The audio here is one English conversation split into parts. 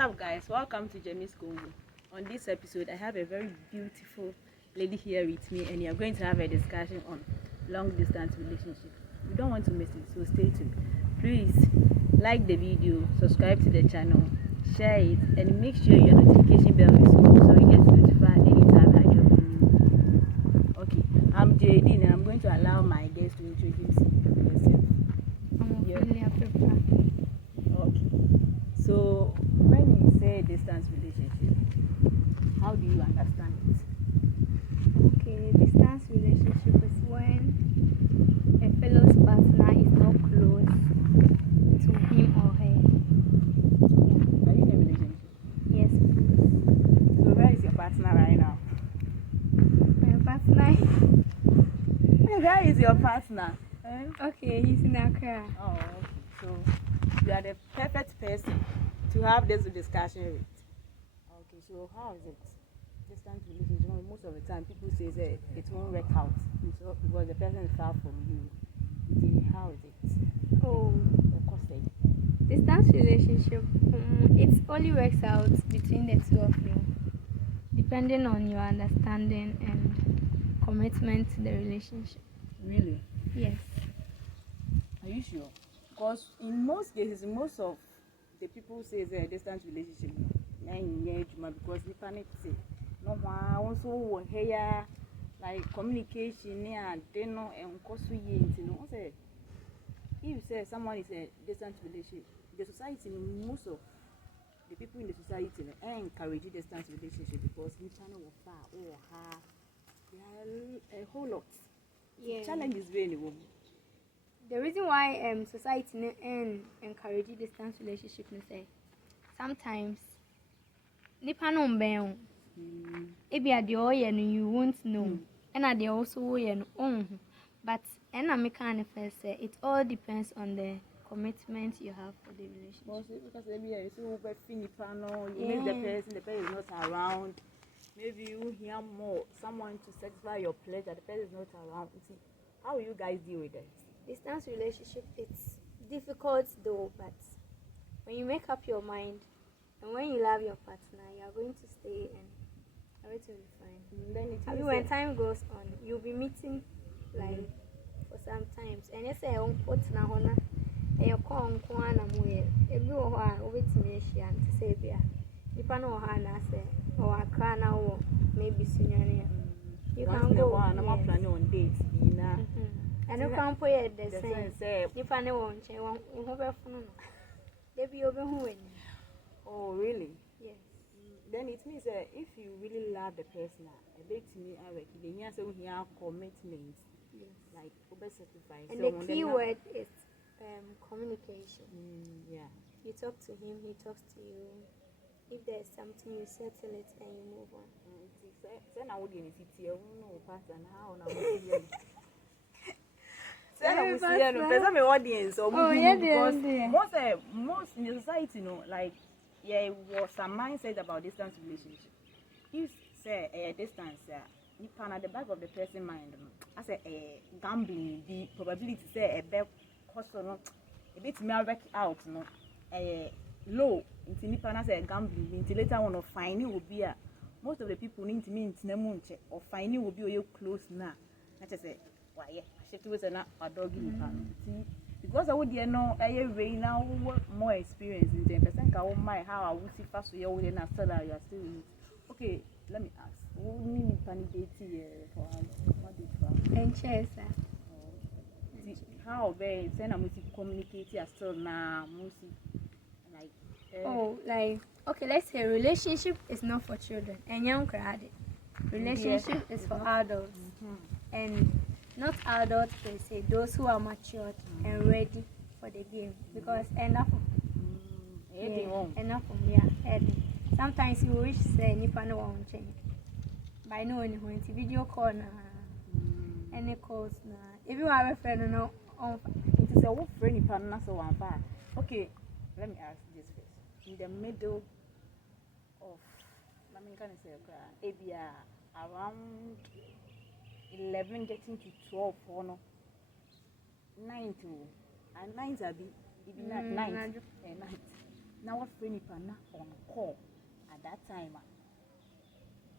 up, guys? Welcome to Jamie's Congo. On this episode, I have a very beautiful lady here with me, and we are going to have a discussion on long distance relationship. You don't want to miss it, so stay tuned. Please like the video, subscribe to the channel, share it, and make sure your notification bell is on so you get notified anytime I drop a new video. Okay, I'm JD, and I'm going to allow my guest to introduce yourself. Okay. So when you say distance relationship, how do you understand it? Okay, distance relationship is when a fellow's partner is not close to him or her. Are you in a relationship? Yes, please. So where is your partner right now? My partner. Where is your partner? Okay, he's in Accra. Oh, okay. So you are the perfect person to have this discussion with. Okay, so how is it? Distance relationship. Most of the time, people say that it won't work out because the person is far from you. How is it? Oh, Of course, distance relationship. It only works out between the two of you, depending on your understanding and commitment to the relationship. Really? Yes. Are you sure? Because in most cases, most of the people say a distance relationship, because we panic say no one also here like communication and they know and cost say if you say someone is a distance relationship, the society, most of the people in the society encourage distance relationship because we panic or far or hard. There are a whole lot. Yeah. Challenges very woman. The reason why society encourage distance relationship is say sometimes nipa no mbɛn ebi ade ɔyɛ no you won't know and ade also ɔyɛ no but and I can first say it all depends on the commitment you have for the relationship. Because maybe you meet the person is not around. Maybe you hear more someone to satisfy your pleasure, the person is not around. See, how will you guys deal with that? Distance relationship, it's difficult though, but when you make up your mind and when you love your partner, you are going to stay and everything will be fine. Then when time goes on, you'll be meeting like for some times. And you say, what's na hona? And you come kwana muye. Every one over to me, she and to say, "Bia, if I know Hana say, or I can't or maybe sooner." You can go. I'm not planning on dates, And you can't put it the same. If I know one, you won't have fun. They be over who. Oh, really? Yes. Then it means that if you really love the person, a bit to me, I reckon the answer we have commitment. Yes. Like over sacrifice. And the key word is communication. Yeah. You talk to him, he talks to you. If there's something, you settle it and you move on. Say now what you need to tell no pattern how now we see no person me audience or because most in the society, you know, like was a mindset about distance relationship. If say a distance, you can at the back of the person mind. I say a gambling, the probability say a bad cost or not a bit may work out, no low. Until you say gambling, until later on of finding will be a most of the people need to mean to or finding will be you close now. I just say, why, I should do it a dog in the because I would know a rain now more experience in 10%. I won't mind how I would see fast you and I still are you are still in it. Okay, let me ask. What mean candidate for what is and chess, how very send a music communicate still now music like okay, let's say relationship is not for children and young crowd. Relationship is for adults and not adults per se, those who are matured and ready for the game because enough sometimes you wish say nipa no one change by knowing when video call na any calls na if you have a friend no on it is a what friend nipa na so one far. Okay, let me ask this first. In the middle of let me kind of say around 11 getting to 12 or no 9 to and 9 are be even at night. Now what friend nipa na on call at that time.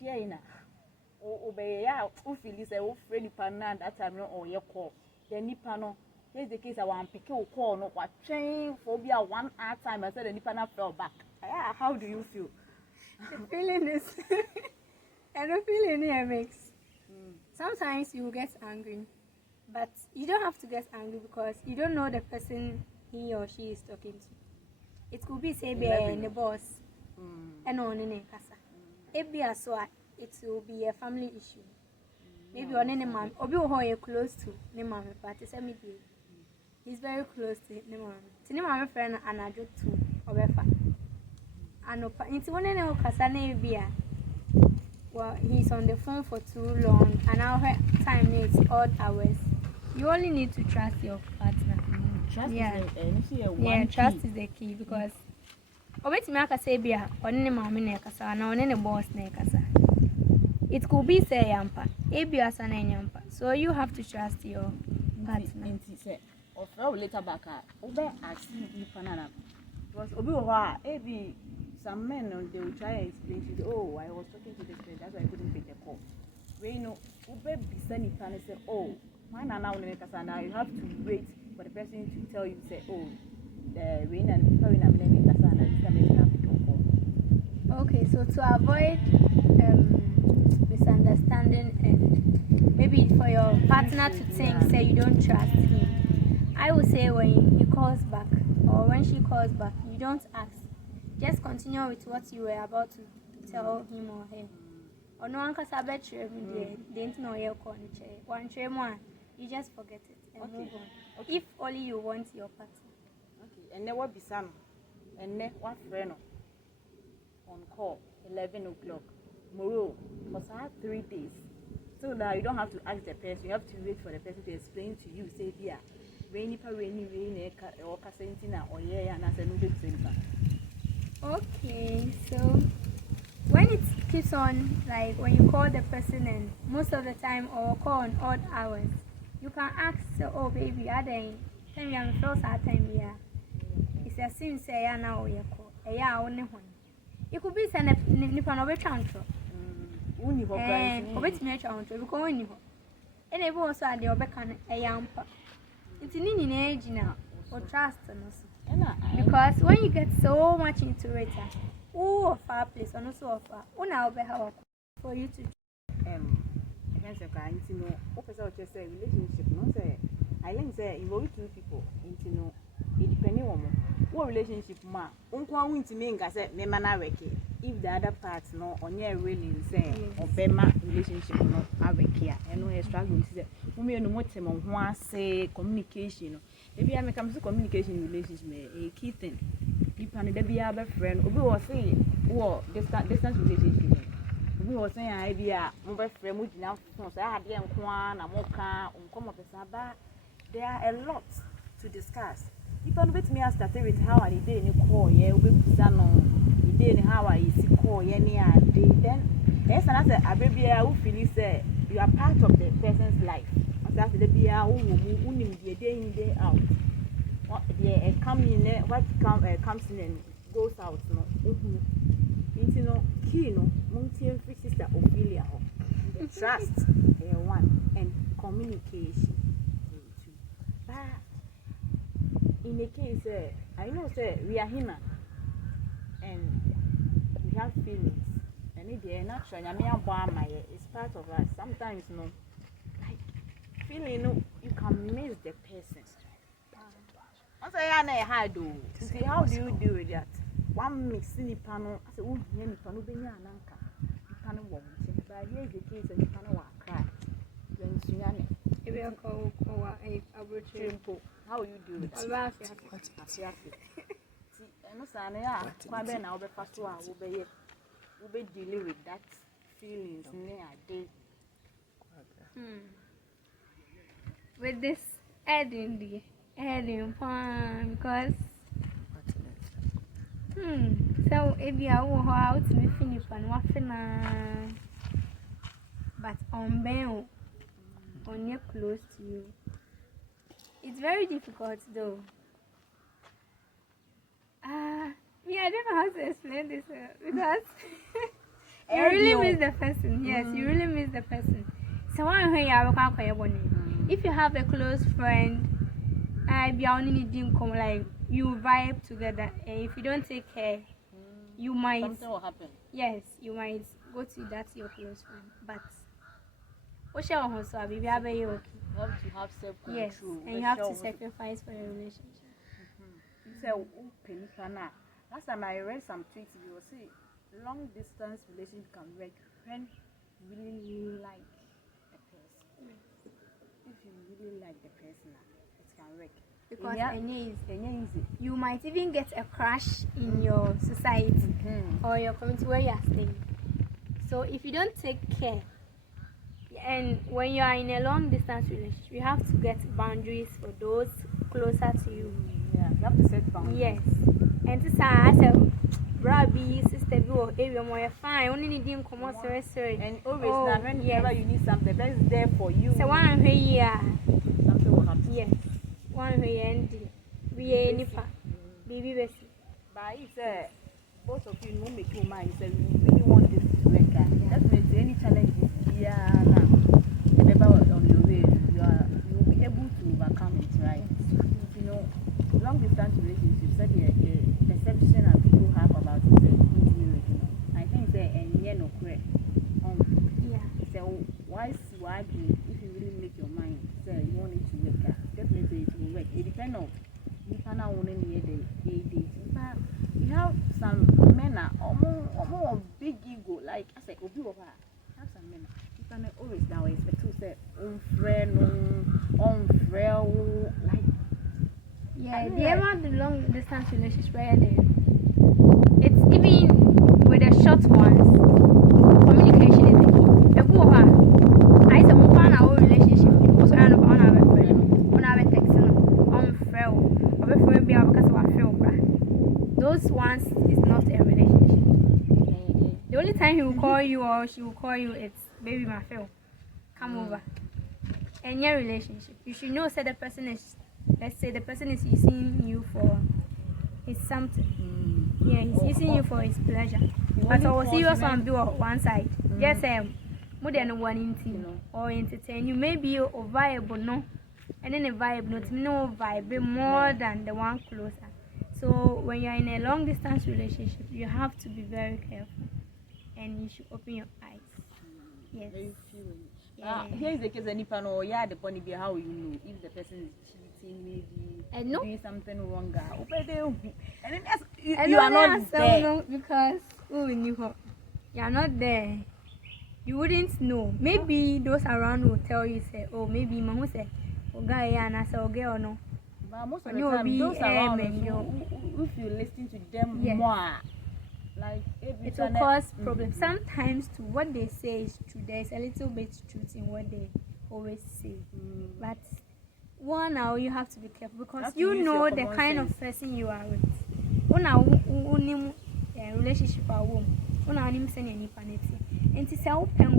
Dear ina. Obey ya who feel say who friend nipa na at that time no or your call. Then nipa no. Here's the case I want pick your call no what train phobia 1 hour time. I said the nipa na fell back. Yeah, how do you feel? The feeling is, and the feeling here makes. Sometimes you will get angry, but you don't have to get angry because you don't know the person he or she is talking to. It could be say the boss, and on in casa. It be as well. It will be a family issue. Maybe on any mom, or be who close to the mom, but it's a media. He's very close to the mom. To the mom friend and I do too, or better. And into one and Casane beer. Well, he's on the phone for too long, and our time needs odd hours. You only need to trust your partner. Trust Trust is the key because obeti me aka say bia oni ne maame na ekasa na oni ne boss na ekasa. It could be say yampa, ebi asa na yampa. So you have to trust your partner. Inti say of later back obe ask you panana. Because obi wa ebi some men they will try to explain to you, oh, I was talking to this friend, that's why I couldn't pick the call. When you know, ube bisani pan say, oh, why now now you have to wait for the person to tell you, say, oh, the rain and people in a minute kasana this time you have to call. Okay, so to avoid misunderstanding and maybe for your partner to think, say you don't trust him, I would say when he calls back or when she calls back, you don't ask. Just continue with what you were about to tell him or her. Or no one can say every day. They don't know your corner. One more, you just forget it and move on. Okay. If only you want your partner. Okay, and then what be some? And then one friend on call 11 o'clock. Tomorrow for 3 days. So now you don't have to ask the person. You have to wait for the person to explain to you. Say, yeah, rainy or casentina or yeah, and I said no big thing. Okay, so when it keeps on, like when you call the person and most of the time or call on odd hours, you can ask, oh baby, are they time you have first time here? It's a sin say ya now you call. Only one. You could be sent nipa no be transfer. Uni ho kan. Obeti me transfer because uni ho. And ebe also ade obeka yampa. It's ni na ejina or trust no. Because when you get so much into it, who of our place and also of our for you to I can't say just say relationship, no say I think say involve two people into no it depending on what relationship ma win to me say me mana work if the other part no on your willing say or bema relationship no awake and no struggle to say we no more time on say communication. Maybe I come to communication relationship a key thing. People and be a friend. Obi was saying, "Oh, distance relationship." Obi was saying, "Idea, my friend, we now say I had them one, I'm okay, come up with Saba." There are a lot to discuss. People with me are started with how I did in call, yeah, we put no, we did how I see call, yeah, then there's another a baby who feels say you are part of the person's life. That's the be a day in day out. What come in what comes in and goes out no. Into no key no multi sister Ophelia. Trust one and communication. But in the case I know say we are human and we have feelings and it is natural. I mean it's part of us. Sometimes no feeling you can miss the person. I say I know how do. See how do you deal with that? One missing panel. I say, oh, you need panel be near Nanka. Panel won't. But here's the case and the panel will cry. When Sunani, if you call how you do it? See, and no son, yeah, my ben, I'll be fast one, will be dealing with that feelings near day. With this adding because so if you are out to be finished and waffing but on bail on your close to you, it's very difficult though. Yeah, I don't know how to explain this because you really miss the person. Yes, you really miss the person. So one way if you have a close friend, be only needing come like you vibe together, and if you don't take care, you might something will happen. Yes, you might go to that your close friend, but what shall also be okay. You have to have self-control. Yes, and you have to sacrifice for your relationship. You say open pana. Last time I read some tweets, you will see long distance relationship can work when you really like the person. If you really like the person, it can work. Because you might even get a crush in your society or your community where you are staying. So if you don't take care, and when you are in a long distance relationship, you have to get boundaries for those closer to you. Yeah, you have to set boundaries. Yes. And this I said, Rabbi, sister, you area more fine. Only needing come out sorry. And always whenever you need something, that is there for you. So one here, something will happen. Yes. One here and we any baby Bessie. But it's both of you will make your mind. So you really want this to work. Definitely, any challenges, on your way, you'll be able to overcome it, right? You know, long distance relationships, the perception that people have about it is intimate. I think it's so why do if you really make your mind say you want it to work, definitely it will work. It depends on you can only need you have some men are more big ego, like I say obi over have some men you can always now expect to say unfriend like the long distance relationship where it's even with the short ones, communication is the key. I said one our relationship also on our friend, on our texting, on friend, or friend be because of our friend. Those ones is not a relationship. The only time he will call you or she will call you, it's baby my friend, come over. And your relationship, you should know that the person is, let's say the person is using you for his something. Yeah, he's using you for his pleasure. But I will serious one do on one side. Yes, more than one into or entertain you. Maybe a viable no, and then a vibe not no vibe more than the one closer. So when you're in a long distance relationship, you have to be very careful, and you should open your eyes. Yes. Here is the case any panel or the point be how you know if the person is cheating, maybe doing something wrong. And then you are not there. No, because you are not there. You wouldn't know. Maybe those around will tell you, say, oh, maybe mama say, oh, guy, and I say, oh, girl, no. But most of the time, those around if you listen to them more, like it will cause problems. Sometimes, to what they say is true. There's a little bit truth in what they always say, but one now you have to be careful because you know the kind of person you are with. One relationship at home. One him sending any panity. And to self it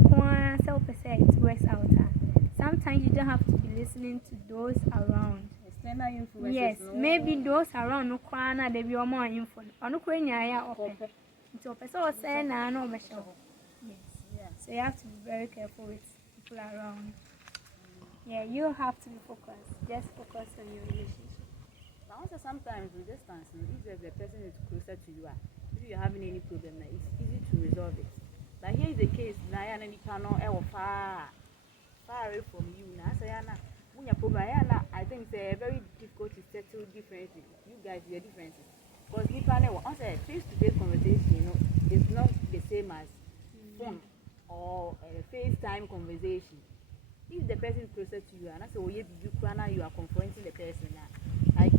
works out. Sometimes you don't have to be listening to those around. Yes, maybe those around no corner they be more info. On no corner open. So person say na no be sure. Yes. So you have to be very careful with people around. Yeah, you have to be focused. Just focus on your relationship. But also sometimes with distance, if the person is closer to you, if you're having any problem, it's easy to resolve it. But here is the case, Nayana Nikano far away from you. I think it's very difficult to settle differences. You guys, your differences. Because face-to-face conversation, it's not the same as phone or FaceTime conversation. If the person is closer to you, and I say, oh, you are confronting the person, like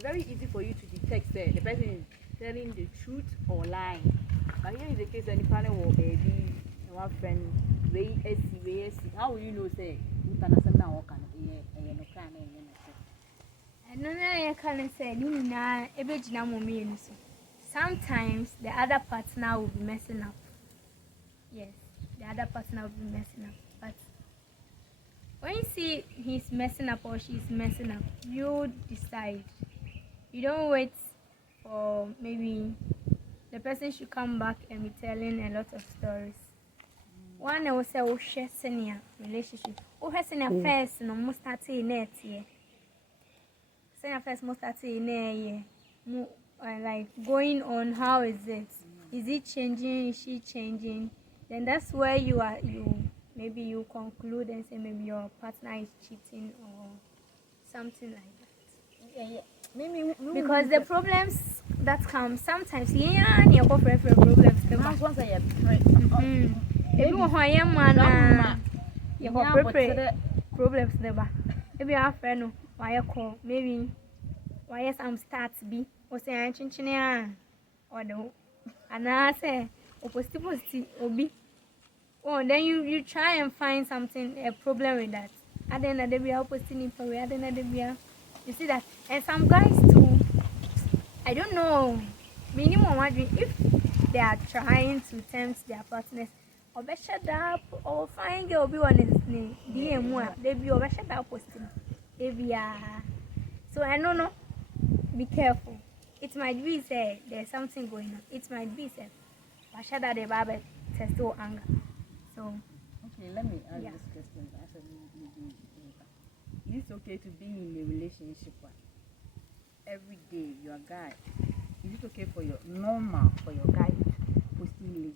very easy for you to detect the person is telling the truth or lying. But here is the case, and if I know baby, one friend, how will you know? Say, you can now can and no, I can't say, sometimes the other partner will be messing up. Yes, the other partner will be messing up. But when you see he's messing up or she's messing up, you decide. You don't wait for maybe the person should come back and be telling a lot of stories. One I will say, oh, share senior relationship. Oh, has senior first, no, most start in it, yeah. Senior first, most start in it, yeah. Like going on, how is it? Is it changing? Is she changing? Then that's where maybe you conclude and say maybe your partner is cheating or something like that. Yeah. Maybe because the problems that come sometimes, yeah, your boyfriend for problems. Once I have maybe when man, your problems never. Maybe our friend, why you call? Maybe why some starts be or say I'm changing or no, and I say opposite obi. Oh, then you try and find something a problem with that. At the end of the day, opposite for at the end of the day. You see that, and some guys too. I don't know. Minimum wondering if they are trying to tempt their partners. Or be shut up, or find girl be on his name. DM they be over shut up posting. So I don't know. Be careful. It might be say there's something going on. It might be say, but shut up the barber test to anger. So okay, let me ask this question. Is it okay to be in a relationship every day? Your guy, is it okay for your guy posting ladies?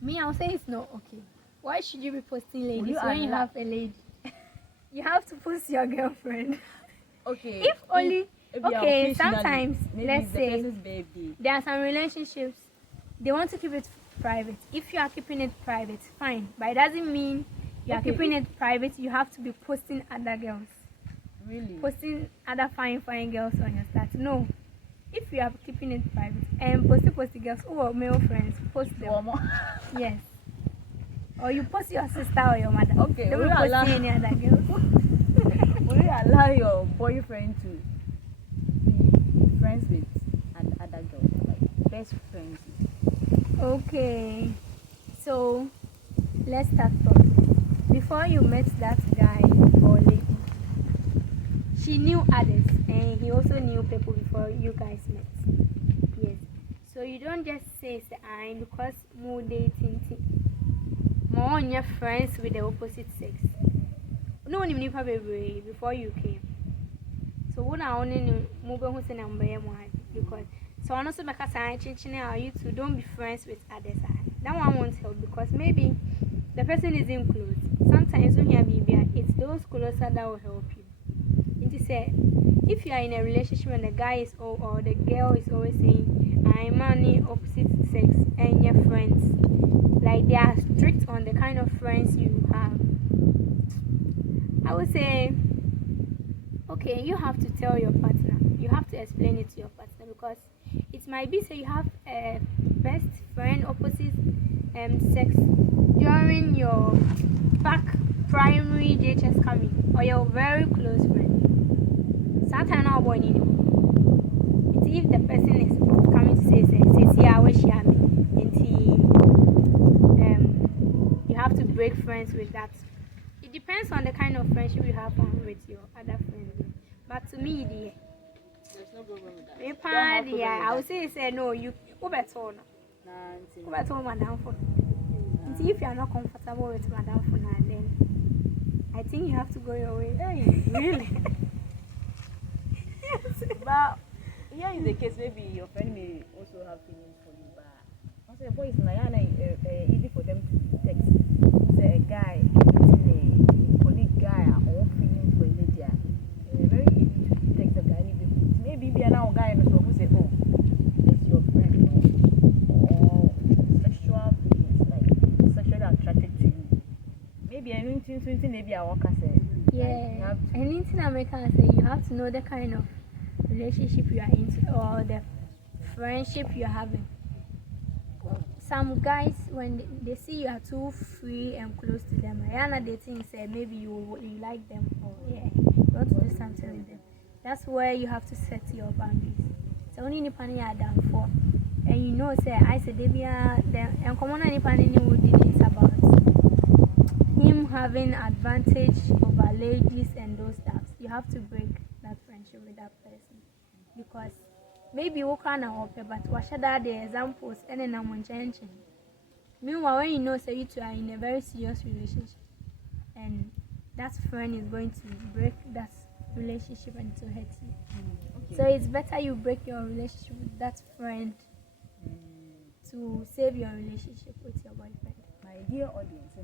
Me, I'll say it's not okay. Why should you be posting ladies when you have a lady? You have to post your girlfriend. Okay. If only okay. Sometimes let's say there are some relationships they want to keep it private. If you are keeping it private, fine. But it doesn't mean you are keeping it private. You have to be posting other girls. Really? Posting other fine girls on your stats. No. If you are keeping it private and posting girls who are male friends, post them. Yes. Or you post your sister or your mother. Okay. Don't post any other girls. Will you allow your boyfriend to be friends with other girls, like best friends? Okay. So let's start from before you met that guy or lady. She knew others and he also knew people before you guys met. Yes. So you don't just say I'm because more dating more on your friends with the opposite sex. No one knew probably before you came. So when I only knew mobile who's number one because so I also make a sign changing you to don't be friends with others. That one won't help because maybe the person isn't close. Sometimes when you're baby, it's those closer that will help you. It say if you are in a relationship and the guy is or the girl is always saying I'm only opposite sex and your friends, like they are strict on the kind of friends you have, I would say okay, you have to tell your partner. You have to explain it to your partner because it might be say you have a best friend opposite sex during your back primary JHS coming or your very close friend. Sometimes not born you. If the person is coming to say I wish you have to break friends with that. It depends on the kind of friendship you have with your other friends. But to me, there's no problem with that. I would say no, you go better. Go better, madam. If you are not comfortable with madam for now, then I think you have to go your way. Hey, really? Yes. But here is the case, maybe your friend may also have feelings for you, but also the boys easy for them to text. Say a guy, a colleague guy, or feeling for a lady. Very easy to text a guy. Maybe be an old guy and who say, oh, this is your friend, or sexual feelings, like sexually attracted to you. Maybe anything maybe I walk say. Yeah, anything American say you have to know the kind of relationship you are into or the friendship you're having. Some guys when they see you are too free and close to them, they think say maybe you like them or you want to do something with them. That's where you have to set your boundaries. So only Nipani are down for, and you know say I said they be and common Nipani would did about him having advantage over ladies and those stuff. You have to break that friendship with that person because maybe we can help, but what should that the examples and then I'm changing. Meanwhile, when you know, say you two are in a very serious relationship, and that friend is going to break that relationship and to hurt you. Okay. So it's better you break your relationship with that friend to save your relationship with your boyfriend. My dear audience,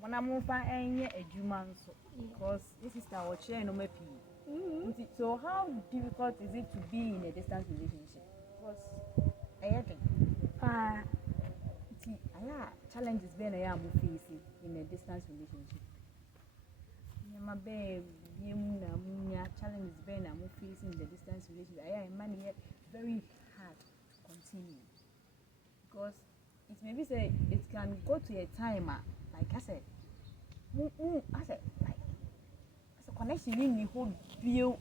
when I'm find a human, because this is our chair no matter. So how difficult is it to be in a distance relationship? Because I think challenges when I am facing in a distance relationship. My babe, challenges when I'm facing in the distance relationship. I am money very hard to continue because it maybe say it can go to a time like I said, like as a connection in the whole view,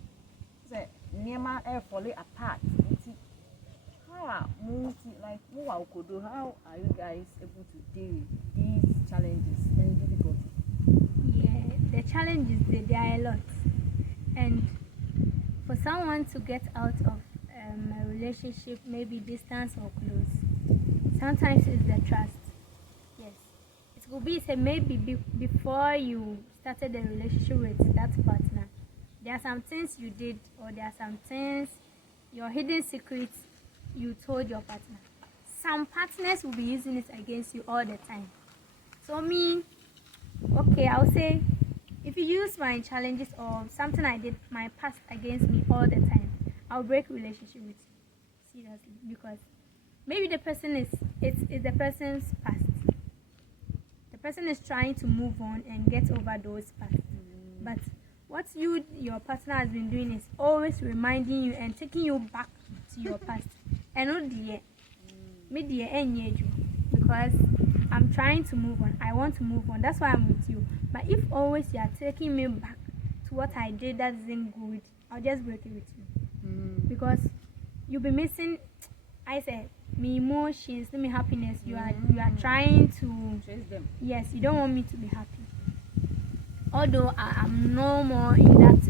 say near falling apart. How are you guys able to deal with these challenges and difficulties? Yeah, the challenges there are a lot, and for someone to get out of a relationship, maybe distance or close, sometimes it's the trust. Yes, it could be say maybe before you started the relationship with that partner, there are some things you did, or there are some things, your hidden secrets you told your partner. Some partners will be using it against you all the time. So me, okay, I'll say if you use my challenges or something I did my past against me all the time, I'll break relationship with you. Seriously, because maybe the person is the person's past. The person is trying to move on and get over those past. But what your partner has been doing is always reminding you and taking you back to your past. And not the because I'm trying to move on. I want to move on. That's why I'm with you. But if always you are taking me back to what I did that isn't good, I'll just break it with you. Because you'll be missing, I said, me emotions, me happiness. You are trying to chase them. Yes, you don't want me to be happy. Although I'm no more in that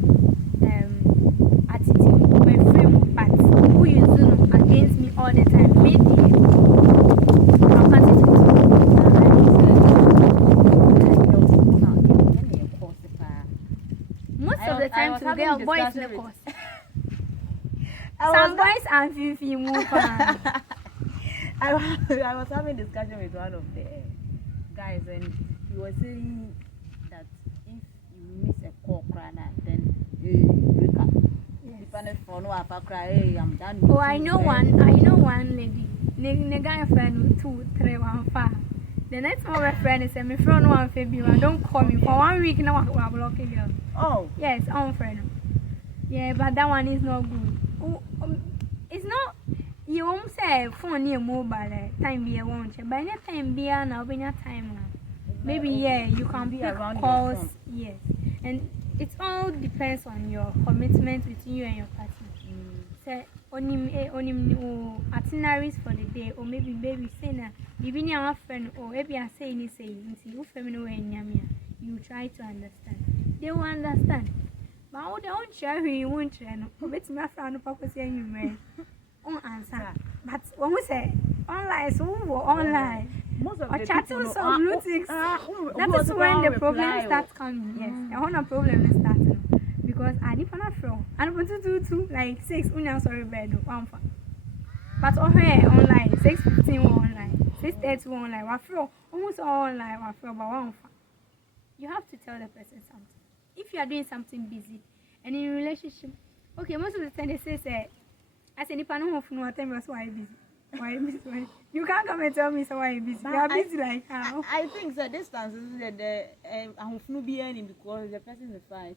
attitude or frame, but who you do against me all the time, maybe I'll pass it with most of the time to get boys in the course. Some boys and Fifi move on. I was having a discussion with one of the guys, and he was saying that if you miss a call, then you break up. I'm done. Oh, I know one lady. The guy friend 2, 3, 1, 5. The next one my friend is my friend 1 February. Don't call me for 1 week now. I'm blocking you. Oh, yes, on friend. Yeah, but that one is not good. It's not. You won't say phone near mobile time be a won't. By any time be now, be your time now. Maybe you can be around calls. Yes, and it all depends on your commitment between you and your partner. Say onim itineraries for the day, or maybe say na maybe your friend, or maybe I say you family you try to understand. They will understand. But they won't share you won't share. No, bet my friend no papa say you may answer. But when we say online, so online. Most of the chatting some Bluetooth. That is when the problem starts coming. Yes, I want a problem starting because I need to throw. I want to do like 6. Sorry, bed 1. But online 6:15 online, 6:30 online. We throw almost all online. We throw about 1. You have to tell the person something. If you are doing something busy and in a relationship, okay, most of the time they say, I say, "Nipa no have no time. That's why I'm busy." Why busy? You can't come and tell me so why you busy. You are busy like how? I think the distance is the because the person is fine.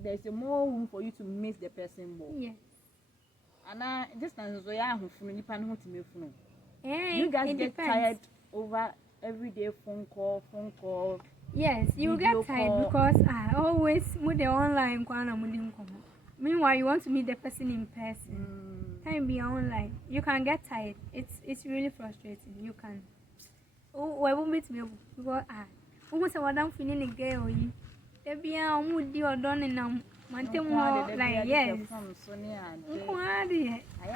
There's a more room for you to miss the person more. Yes. And distance is where you guys get tired over everyday phone call. Yes, you get tired because I always with the online. Meanwhile, you want to meet the person in person. Time be online. You can get tired. It's really frustrating. You can. Oh, I won't meet me because almost what I'm feeling a girl. There be a moody or done in Mante more like yes.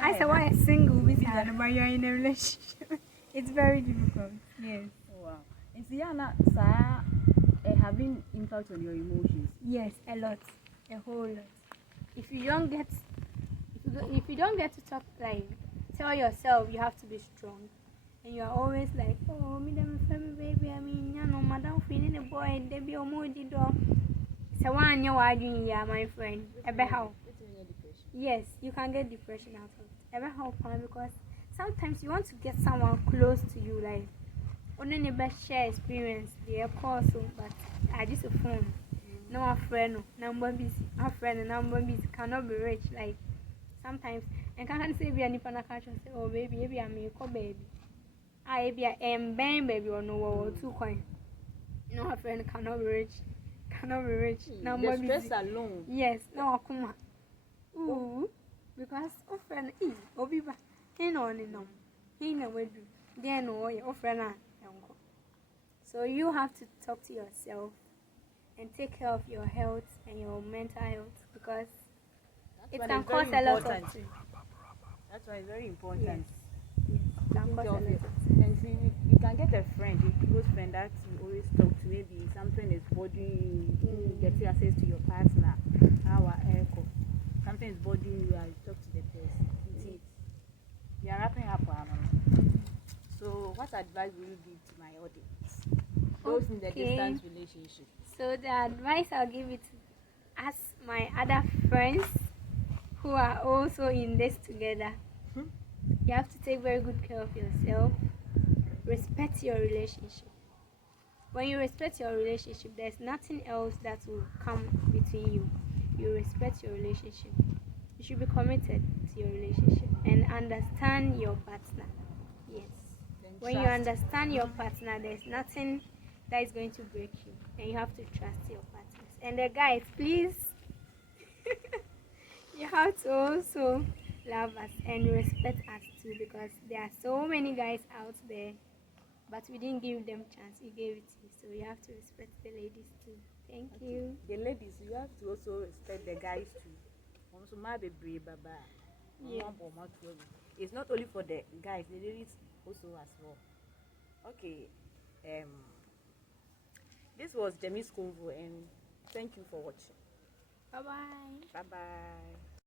I said why a single with her but you're in a relationship. It's very difficult. Yes. Wow. Is Yana having impact on your emotions? Yes, a lot. A whole lot. If you don't get to talk like tell yourself you have to be strong. And you are always like, oh, me them family baby, I mean, you know, madam feeling a boy, they be a moody dog. So one you are doing, yeah, my friend. About how? Yes, you can get depression out of it. About how fun because sometimes you want to get someone close to you, like only the best share experience, they of course, but I just a phone. No a friend, number busy, a friend and number busy cannot be rich. Like sometimes and can't say be any pana catch and say, oh baby, maybe I'm a baby. I be a bang baby or no or 2 coin. No, a friend cannot be rich. Cannot be rich. Number the stress alone. Yes, no, come on. Ooh, because a friend is Obiba. He no, he no will do. Then, no, your friend. So you have to talk to yourself and take care of your health and your mental health because it can cause a lot of things. That's why it's very important. Yes. And see, you can get a friend, a close friend that you always talk to. Maybe something is bothering you, get access to your partner. Something is bothering you, I talk to the person. See, we are wrapping up. So, what advice will you give to my audience? Those in the distance relationship. So, the advice I'll give it to us, my other friends who are also in this together. You have to take very good care of yourself. Respect your relationship. When you respect your relationship, there's nothing else that will come between you. You respect your relationship. You should be committed to your relationship and understand your partner. Yes. When you understand your partner, there's nothing that is going to break you. And you have to trust your partners. And the guys, please, you have to also love us and respect us too because there are so many guys out there but we didn't give them chance, we gave it to you, so you have to respect the ladies too. Thank you. The ladies, you have to also respect the guys too. Yeah. It's not only for the guys, the ladies also as well. Okay, this was Jemi's Convo and thank you for watching. Bye bye. Bye bye.